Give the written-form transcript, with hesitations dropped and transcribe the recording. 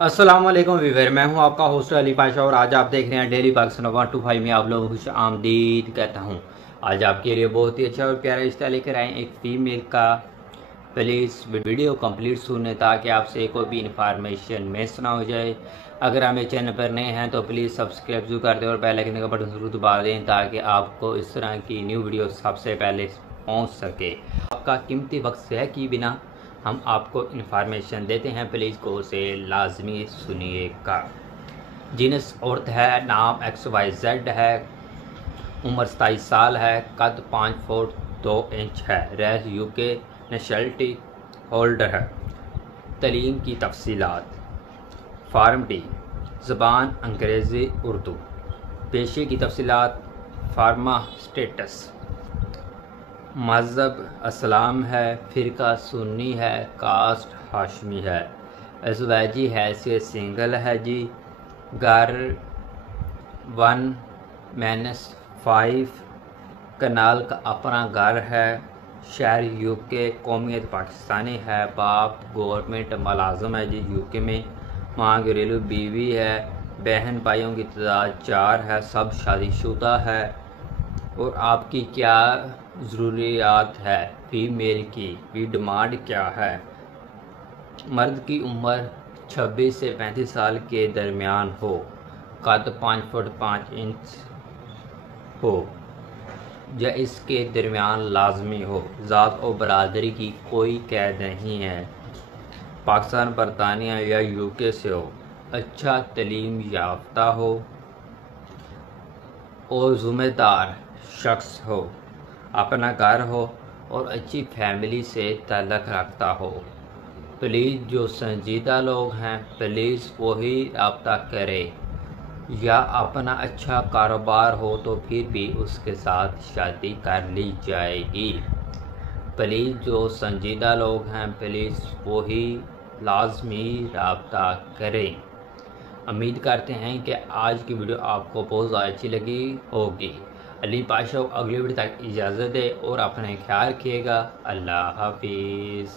अस्सलाम वालेकुम वीवर, मैं हूं आपका होस्ट अली पाशा और आज आप देख रहे हैं डेली पाकिस्तान 125 में आप लोगों को खुश आमदीद कहता हूं। आज आपके लिए बहुत ही अच्छा और प्यारा रिश्ता लेकर आए एक फ़ीमेल का। प्लीज़ वीडियो कंप्लीट सुने ताकि आपसे कोई भी इंफॉर्मेशन मिस ना हो जाए। अगर आप मेरे चैनल पर नए हैं तो प्लीज़ सब्सक्राइब जरूर कर दें और बेल आइकन का बटन जरूर दबा दें ताकि आपको इस तरह की न्यू वीडियो सबसे पहले पहुंच सके। आपका कीमती वक्त है कि बिना हम आपको इन्फॉर्मेशन देते हैं, प्लीज़ को उसे लाजमी सुनिएगा। जिनस औरत है, नाम XYZ है, उम्र 27 साल है, कद 5 फुट 2 इंच है, रह UK, नेशनलिटी होल्डर है। तलीम की तफसीलात, फार्म डी, ज़बान अंग्रेज़ी उर्दू। पेशे की तफसीलात, फार्मा स्टेटस, मज़हब इस्लाम है, फ़िरका सुन्नी है, कास्ट हाशमी है, अज़वाजी हैसियत सिंगल है जी। घर 1-5 कनाल का अपना घर है, शहर UK, कौमियत पाकिस्तानी है, बाप गवर्नमेंट मुलाज़िम है जी UK में, माँ घरेलू बीवी है, बहन भाइयों की तादाद 4 है, सब शादीशुदा है। और आपकी क्या ज़रूरियात है, फीमेल की भी डिमांड क्या है। मर्द की उम्र 26 से 35 साल के दरमियान हो, कद 5 फुट 5 इंच हो या इसके दरमियान लाजमी हो, ज़ात और बरादरी की कोई कैद नहीं है, पाकिस्तान, बरतानिया या UK से हो, अच्छा तालीम याफ्ता हो और ज़िम्मेदार शख्स हो, अपना घर हो और अच्छी फैमिली से ताल्लुक़ रखता हो। प्लीज़ जो संजीदा लोग हैं प्लीज़ वही रब्ता करें, या अपना अच्छा कारोबार हो तो फिर भी उसके साथ शादी कर ली जाएगी। प्लीज़ जो संजीदा लोग हैं प्लीज़ वही लाजमी रब्ता करें। उम्मीद करते हैं कि आज की वीडियो आपको बहुत ज़्यादा अच्छी लगी होगी। अली पाशा अगली वीडियो तक इजाज़त दे और अपने ख्याल रखिएगा। अल्लाह हाफिज़।